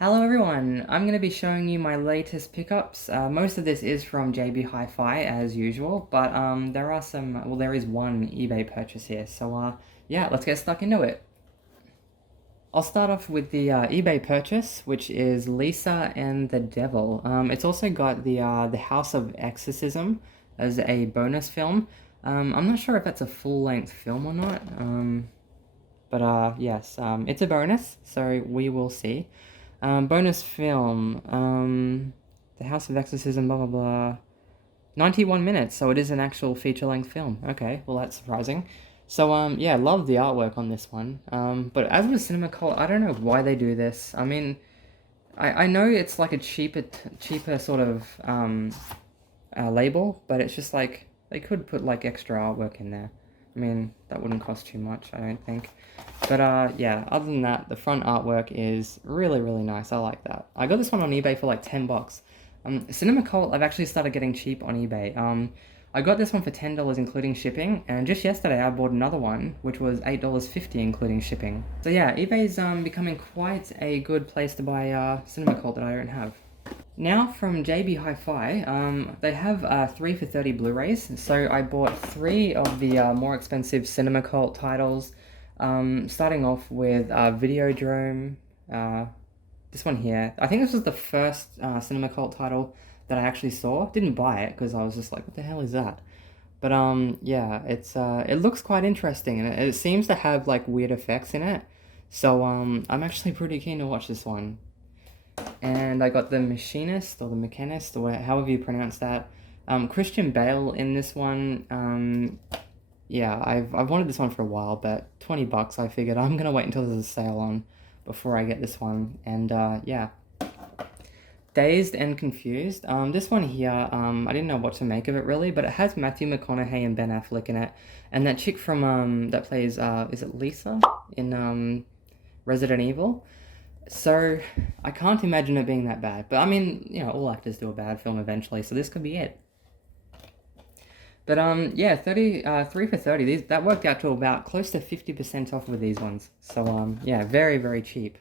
Hello everyone, I'm going to be showing you my latest pickups. Most of this is from JB Hi-Fi as usual, but there is one eBay purchase here, so yeah, let's get stuck into it. I'll start off with the eBay purchase, which is Lisa and the Devil. It's also got the House of Exorcism as a bonus film. I'm not sure if that's a full-length film or not, but yes, it's a bonus, so we will see. Bonus film. The House of Exorcism, blah blah blah. 91 minutes, so it is an actual feature-length film. Okay, well that's surprising. So yeah, love the artwork on this one. But as with Cinema Cult, I don't know why they do this. I mean, I know it's like a cheaper sort of label, but it's just like they could put like extra artwork in there. I mean, that wouldn't cost too much, I don't think. But yeah, other than that, the front artwork is really, really nice. I like that. I got this one on eBay for like 10 bucks. Cinema Cult, I've actually started getting cheap on eBay. I got this one for $10 including shipping, and just yesterday I bought another one, which was $8.50 including shipping. So yeah, eBay's becoming quite a good place to buy Cinema Cult that I don't have. Now from JB Hi-Fi, they have 3 for 30 Blu-rays, so I bought 3 of the more expensive Cinema Cult titles, starting off with Videodrome, this one here. I think this was the first Cinema Cult title that I actually saw. Didn't buy it because I was just like, what the hell is that? But yeah, it looks quite interesting, and it seems to have like weird effects in it. So I'm actually pretty keen to watch this one. And I got the Machinist, or the Mechanist, or however you pronounce that. Christian Bale in this one. Yeah, I've wanted this one for a while, but 20 bucks, I figured I'm gonna wait until there's a sale on before I get this one. And yeah. Dazed and Confused. This one here, I didn't know what to make of it really, but it has Matthew McConaughey and Ben Affleck in it, and that chick from that plays is it Lisa in Resident Evil? So I can't imagine it being that bad. But I mean, you know, all actors do a bad film eventually, so this could be it. But yeah, 3 for 30. That worked out to about close to 50% off with these ones. So yeah, very, very cheap.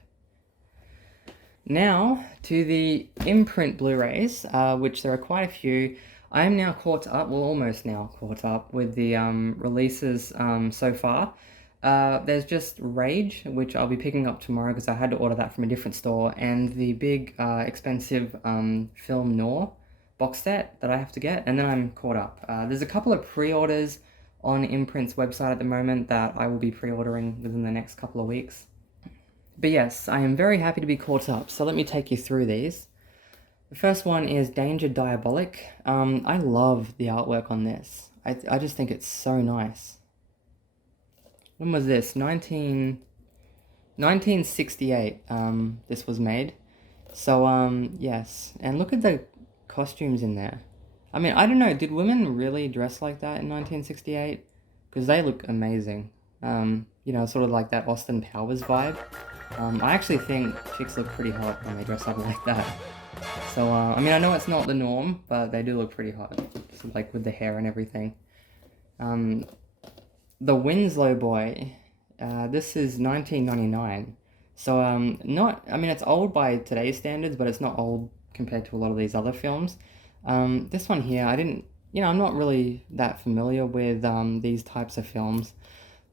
Now to the Imprint Blu-rays, which there are quite a few. I am now caught up, well, almost now caught up with the releases so far. There's just Rage, which I'll be picking up tomorrow because I had to order that from a different store, and the big expensive Film Noir box set that I have to get, and then I'm caught up. There's a couple of pre-orders on Imprint's website at the moment that I will be pre-ordering within the next couple of weeks. But yes, I am very happy to be caught up, so let me take you through these. The first one is Danger Diabolic. I love the artwork on this. I just think it's so nice. When was this? 1968, this was made. So, yes. And look at the costumes in there. I mean, I don't know, did women really dress like that in 1968? Because they look amazing. You know, sort of like that Austin Powers vibe. I actually think chicks look pretty hot when they dress up like that. So, I mean, I know it's not the norm, but they do look pretty hot. Just like with the hair and everything. The Winslow Boy, this is 1999. So, I mean, it's old by today's standards, but it's not old compared to a lot of these other films. This one here, I'm not really that familiar with these types of films,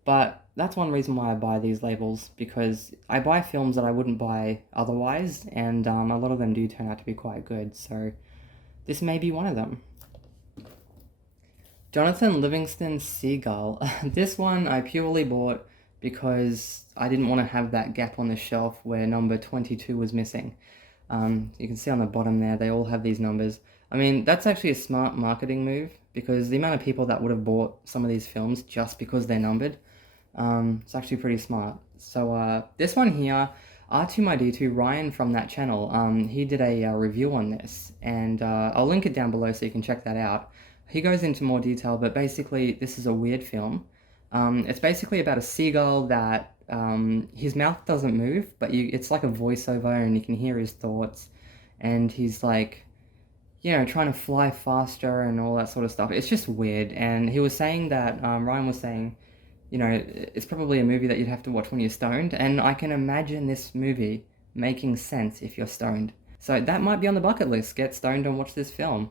but that's one reason why I buy these labels, because I buy films that I wouldn't buy otherwise, and a lot of them do turn out to be quite good, so this may be one of them. Jonathan Livingston Seagull. This one I purely bought because I didn't want to have that gap on the shelf where number 22 was missing. You can see on the bottom there, they all have these numbers. I mean, that's actually a smart marketing move, because the amount of people that would have bought some of these films just because they're numbered, it's actually pretty smart. So this one here, R2My D2, Ryan from that channel, he did a review on this, and I'll link it down below so you can check that out. He goes into more detail, but basically this is a weird film. It's basically about a seagull that his mouth doesn't move, but it's like a voiceover and you can hear his thoughts, and he's like, you know, trying to fly faster and all that sort of stuff. It's just weird, and he was saying that, Ryan was saying, you know, it's probably a movie that you'd have to watch when you're stoned, and I can imagine this movie making sense if you're stoned. So that might be on the bucket list. Get stoned and watch this film.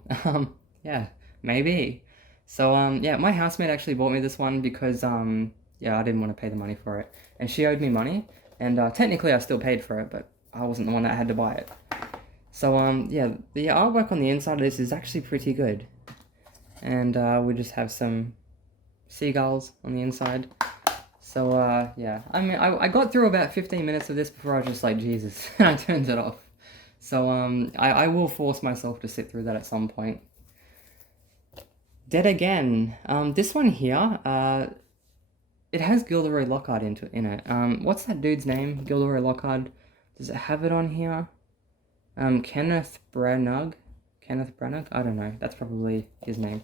Yeah, maybe. So yeah, my housemate actually bought me this one because yeah, I didn't want to pay the money for it, and she owed me money, and technically I still paid for it, but I wasn't the one that had to buy it. So yeah, the artwork on the inside of this is actually pretty good, and we just have some seagulls on the inside. So yeah, I mean, I got through about 15 minutes of this before I was just like, Jesus, and I turned it off. So I will force myself to sit through that at some point. Dead Again. This one here, it has Gilderoy Lockhart in it. What's that dude's name? Gilderoy Lockhart. Does it have it on here? Kenneth Branagh? Kenneth Branagh? I don't know. That's probably his name.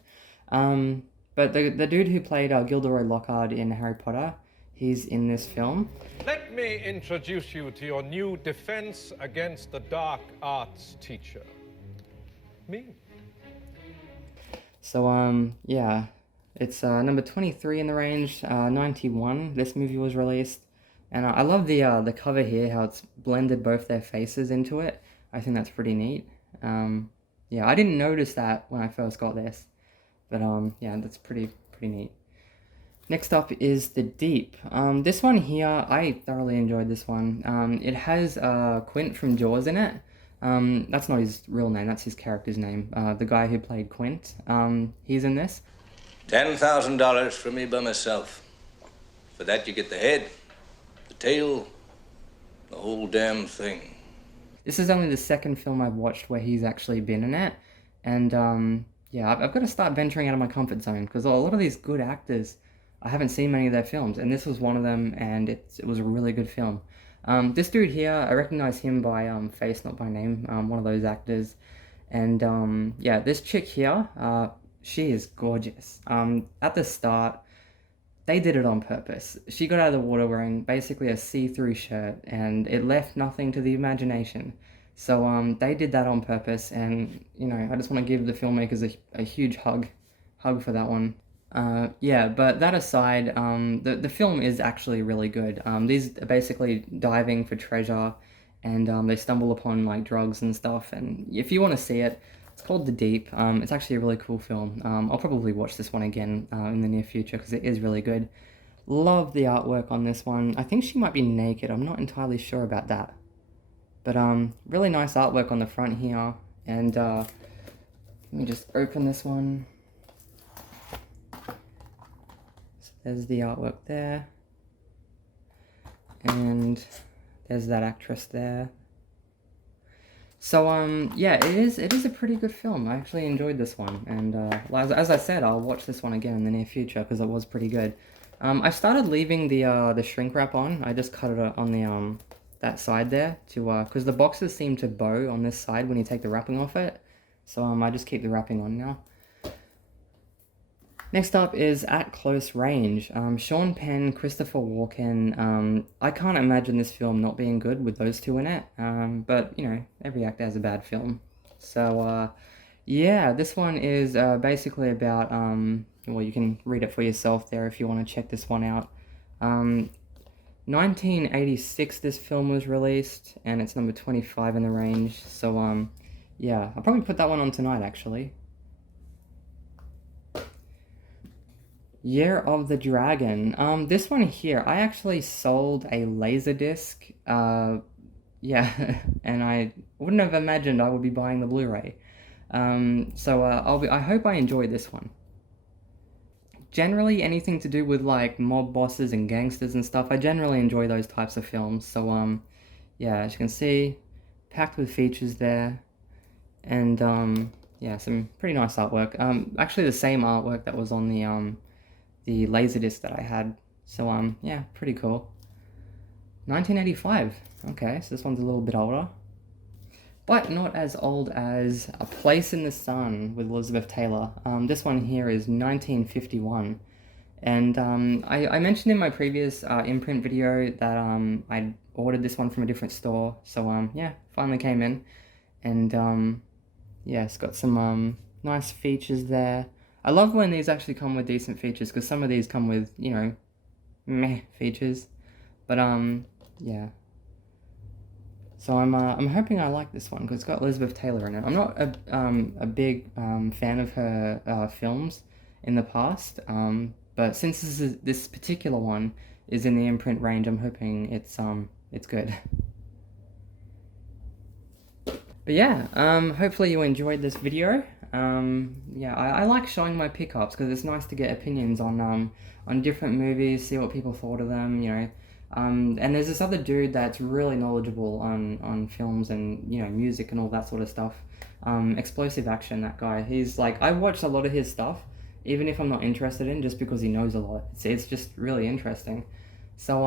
But the dude who played Gilderoy Lockhart in Harry Potter, he's in this film. Let me introduce you to your new defense against the dark arts teacher. Me. So, yeah. It's number 23 in the range, 91. This movie was released. And I love the cover here, how it's blended both their faces into it. I think that's pretty neat. Yeah, I didn't notice that when I first got this. But yeah, that's pretty neat. Next up is The Deep. This one here, I thoroughly enjoyed this one. It has Quint from Jaws in it. That's not his real name, that's his character's name. The guy who played Quint, he's in this. $10,000 from me by myself. For that you get the head, the tail, the whole damn thing. This is only the second film I've watched where he's actually been in it. And yeah, I've got to start venturing out of my comfort zone, because a lot of these good actors, I haven't seen many of their films, and this was one of them, and it was a really good film. This dude here, I recognize him by face, not by name, one of those actors. And yeah, this chick here, she is gorgeous. At the start, they did it on purpose. She got out of the water wearing basically a see-through shirt, and it left nothing to the imagination. So they did that on purpose, and you know, I just want to give the filmmakers a huge hug for that one. Yeah, but that aside, the film is actually really good. These are basically diving for treasure, and they stumble upon like drugs and stuff. And if you want to see it, it's called The Deep. It's actually a really cool film. I'll probably watch this one again in the near future because it is really good. Love the artwork on this one. I think she might be naked. I'm not entirely sure about that. But really nice artwork on the front here. And let me just open this one. So there's the artwork there. And there's that actress there. So yeah, it is a pretty good film. I actually enjoyed this one, and as I said, I'll watch this one again in the near future because it was pretty good. I started leaving the shrink wrap on. I just cut it on the that side there to because the boxes seem to bow on this side when you take the wrapping off it. So I just keep the wrapping on now. Next up is At Close Range. Sean Penn, Christopher Walken. I can't imagine this film not being good with those two in it. But, you know, every actor has a bad film. So, yeah, this one is basically about, well, you can read it for yourself there if you want to check this one out. 1986 this film was released, and it's number 25 in the range. So, yeah, I'll probably put that one on tonight, actually. Year of the Dragon. This one here, I actually sold a Laserdisc. Yeah, and I wouldn't have imagined I would be buying the Blu-ray. So I hope I enjoyed this one. Generally, anything to do with like mob bosses and gangsters and stuff, I generally enjoy those types of films. So yeah, as you can see, packed with features there, and yeah, some pretty nice artwork. Actually, the same artwork that was on the Laserdisc that I had. So yeah, pretty cool. 1985. Okay, so this one's a little bit older, but not as old as A Place in the Sun with Elizabeth Taylor. This one here is 1951, and I mentioned in my previous Imprint video that I ordered this one from a different store. So yeah, finally came in, and yeah, it's got some nice features there. I love when these actually come with decent features, because some of these come with, you know, meh features. But yeah. So I'm hoping I like this one because it's got Elizabeth Taylor in it. I'm not a big fan of her films in the past, but since this particular one is in the Imprint range, I'm hoping it's good. But yeah, hopefully you enjoyed this video. Yeah, I like showing my pickups because it's nice to get opinions on different movies, see what people thought of them, you know. And there's this other dude that's really knowledgeable on films and, you know, music and all that sort of stuff. Explosive Action, that guy. He's like, I watched a lot of his stuff, even if I'm not interested in, just because he knows a lot. It's just really interesting. So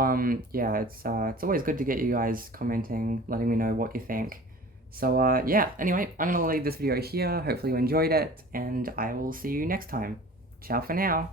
yeah, it's always good to get you guys commenting, letting me know what you think. So yeah, anyway, I'm gonna leave this video here. Hopefully you enjoyed it, and I will see you next time. Ciao for now.